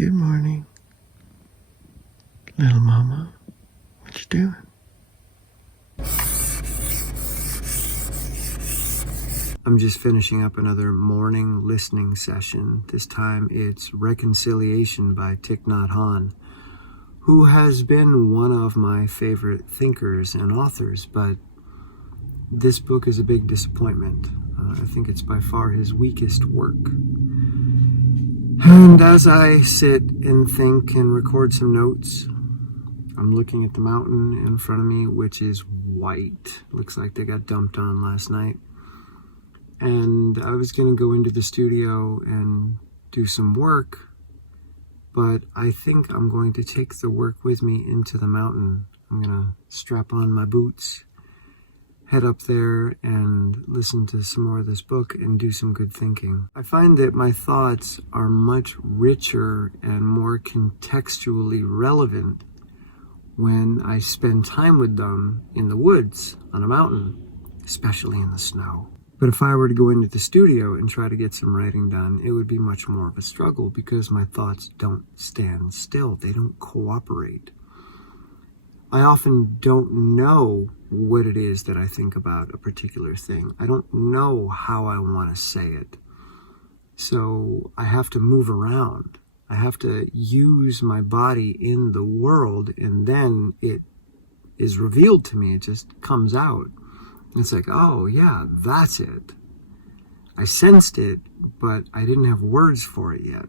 Good morning, little mama. What you doing? I'm just finishing up another morning listening session. This time it's Reconciliation by Thich Nhat Hanh, who has been one of my favorite thinkers and authors, but this book is a big disappointment. I think it's by far his weakest work. And as I sit and think and record some notes, I'm looking at the mountain in front of me, which is white. Looks like they got dumped on last night. And I was going to go into the studio and do some work, but I think I'm going to take the work with me into the mountain. I'm going to strap on my boots, head up there and listen to some more of this book and do some good thinking. I find that my thoughts are much richer and more contextually relevant when I spend time with them in the woods, on a mountain, especially in the snow. But if I were to go into the studio and try to get some writing done, it would be much more of a struggle because my thoughts don't stand still. They don't cooperate. I often don't know what it is that I think about a particular thing. I don't know how I want to say it. So I have to move around. I have to use my body in the world, and then it is revealed to me. It just comes out. It's like, oh yeah, that's it. I sensed it, but I didn't have words for it yet.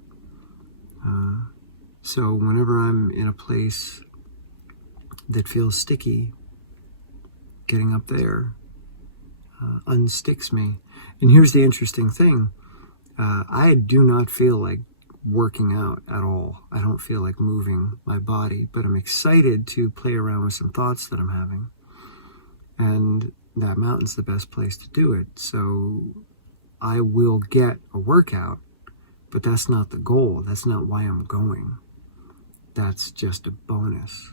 So whenever I'm in a place that feels sticky, getting up there unsticks me. And here's the interesting thing. I do not feel like working out at all. I don't feel like moving my body, but I'm excited to play around with some thoughts that I'm having. And that mountain's the best place to do it. So I will get a workout, but that's not the goal. That's not why I'm going. That's just a bonus.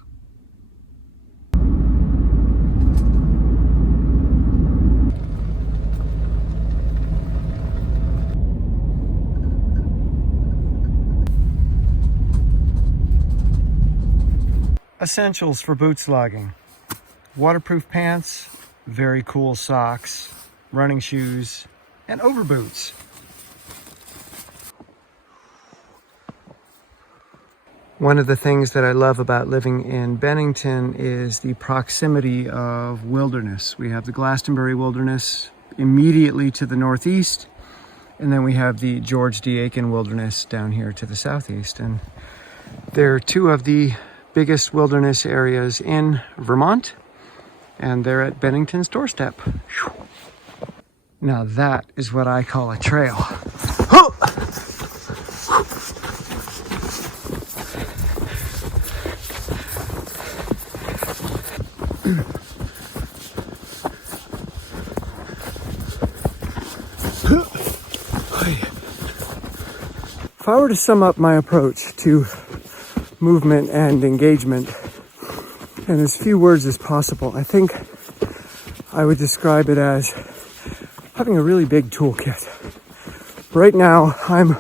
Essentials for boot slogging: waterproof pants, very cool socks, running shoes, and overboots. One of the things that I love about living in Bennington is the proximity of wilderness. We have the Glastonbury Wilderness immediately to the northeast, and then we have the George D. Aiken Wilderness down here to the southeast. And they're two of the biggest wilderness areas in Vermont, and they're at Bennington's doorstep. Now that is what I call a trail. If I were to sum up my approach to movement and engagement in as few words as possible, I think I would describe it as having a really big toolkit. Right now, I'm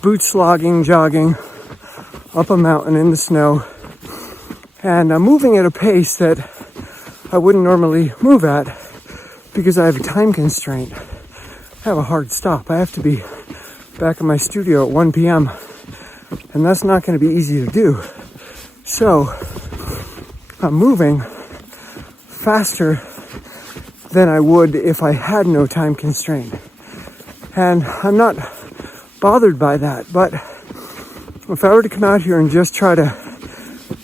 boot slogging, jogging up a mountain in the snow, and I'm moving at a pace that I wouldn't normally move at because I have a time constraint. I have a hard stop. I have to be back in my studio at 1 p.m., and that's not going to be easy to do. So I'm moving faster than I would if I had no time constraint. And I'm not bothered by that, but if I were to come out here and just try to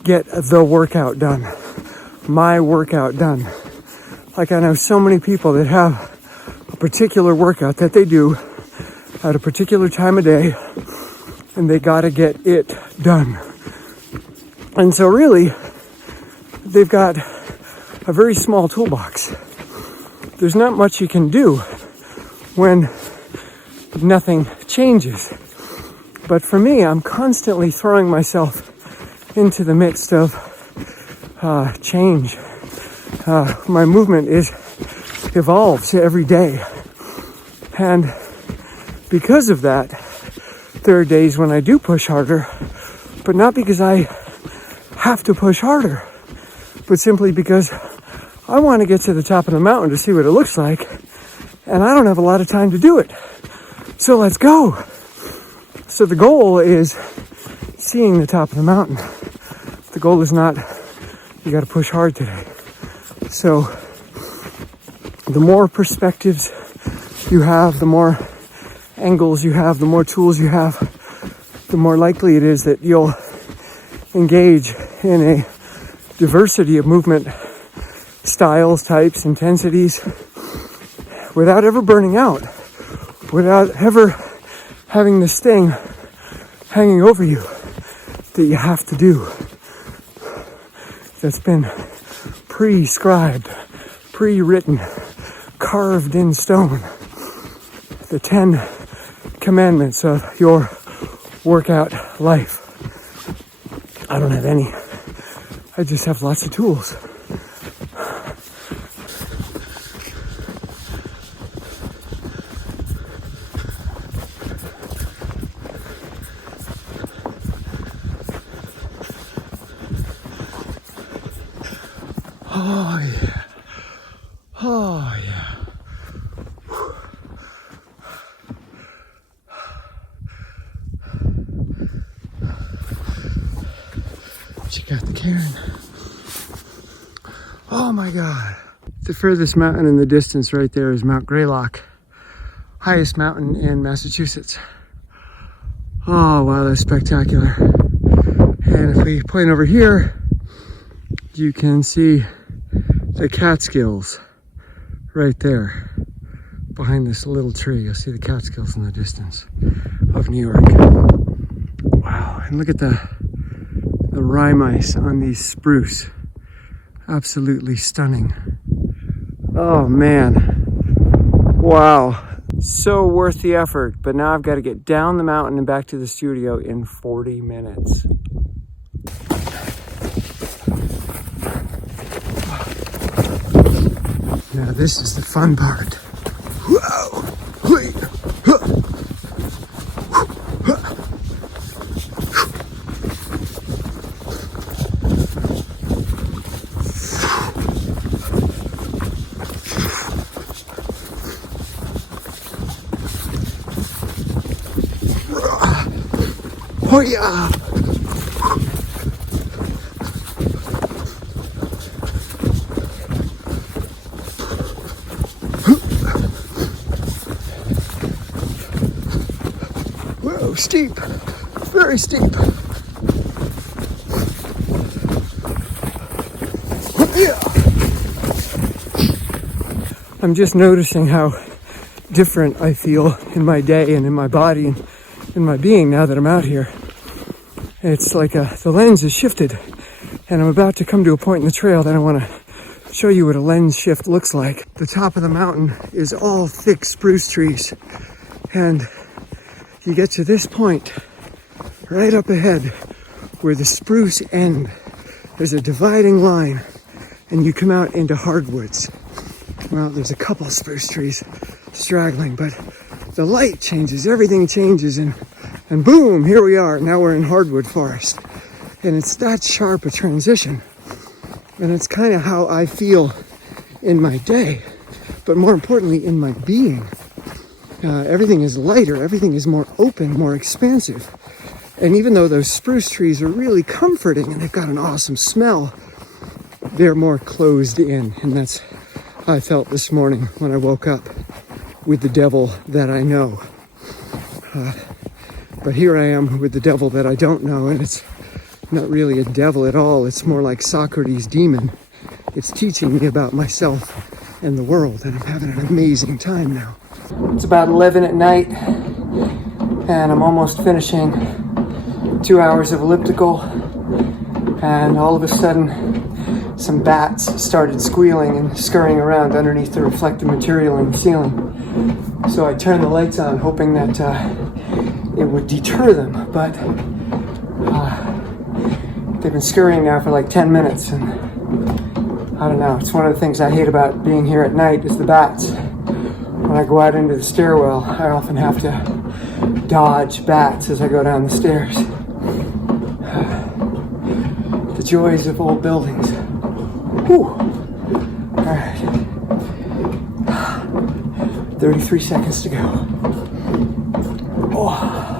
get the workout done, my workout done, like I know so many people that have a particular workout that they do at a particular time of day, and they gotta get it done. And so really, they've got a very small toolbox. There's not much you can do when nothing changes. But for me, I'm constantly throwing myself into the midst of change. My movement evolves every day. And because of that, There are days when I do push harder, but not because I have to push harder, but simply because I want to get to the top of the mountain to see what it looks like, and I don't have a lot of time to do it. So let's go. So the goal is seeing the top of the mountain. The goal is not, you got to push hard today. So the more perspectives you have, the more angles you have, the more tools you have, the more likely it is that you'll engage in a diversity of movement styles, types, intensities without ever burning out, without ever having this thing hanging over you that you have to do, that's been prescribed, pre-written, carved in stone. The 10 commandments of your workout life. I don't have any. I just have lots of tools. Oh yeah. Oh yeah. Check out the cairn. Oh my God. The furthest mountain in the distance right there is Mount Greylock, highest mountain in Massachusetts. Oh wow, that's spectacular. And if we point over here, you can see the Catskills right there behind this little tree. You'll see the Catskills in the distance of New York. Wow, and look at the rye mice on these spruce. Absolutely stunning. Oh man, wow. So worth the effort, but now I've got to get down the mountain and back to the studio in 40 minutes. Now this is the fun part. Whoa! Oh yeah! Whoa, steep, very steep. Yeah. I'm just noticing how different I feel in my day and in my body and in my being now that I'm out here. It's like the lens is shifted, and I'm about to come to a point in the trail that I want to show you what a lens shift looks like. The top of the mountain is all thick spruce trees, and you get to this point right up ahead where the spruce end. There's a dividing line, and you come out into hardwoods. Well, there's a couple of spruce trees straggling, but the light changes, everything changes, and boom, here we are. Now we're in hardwood forest. And it's that sharp a transition. And it's kind of how I feel in my day, but more importantly, in my being. Everything is lighter, everything is more open, more expansive. And even though those spruce trees are really comforting and they've got an awesome smell, they're more closed in. And that's how I felt this morning when I woke up with the devil that I know. But here I am with the devil that I don't know, and it's not really a devil at all. It's more like Socrates' demon. It's teaching me about myself and the world, and I'm having an amazing time now. It's about 11 at night, and I'm almost finishing 2 hours of elliptical, and all of a sudden some bats started squealing and scurrying around underneath the reflective material in the ceiling. So I turned the lights on, hoping that it would deter them, but they've been scurrying now for like 10 minutes, and I don't know, it's one of the things I hate about being here at night is the bats. When I go out into the stairwell, I often have to dodge bats as I go down the stairs. The joys of old buildings. Whew. All right. 33 seconds to go. Oh.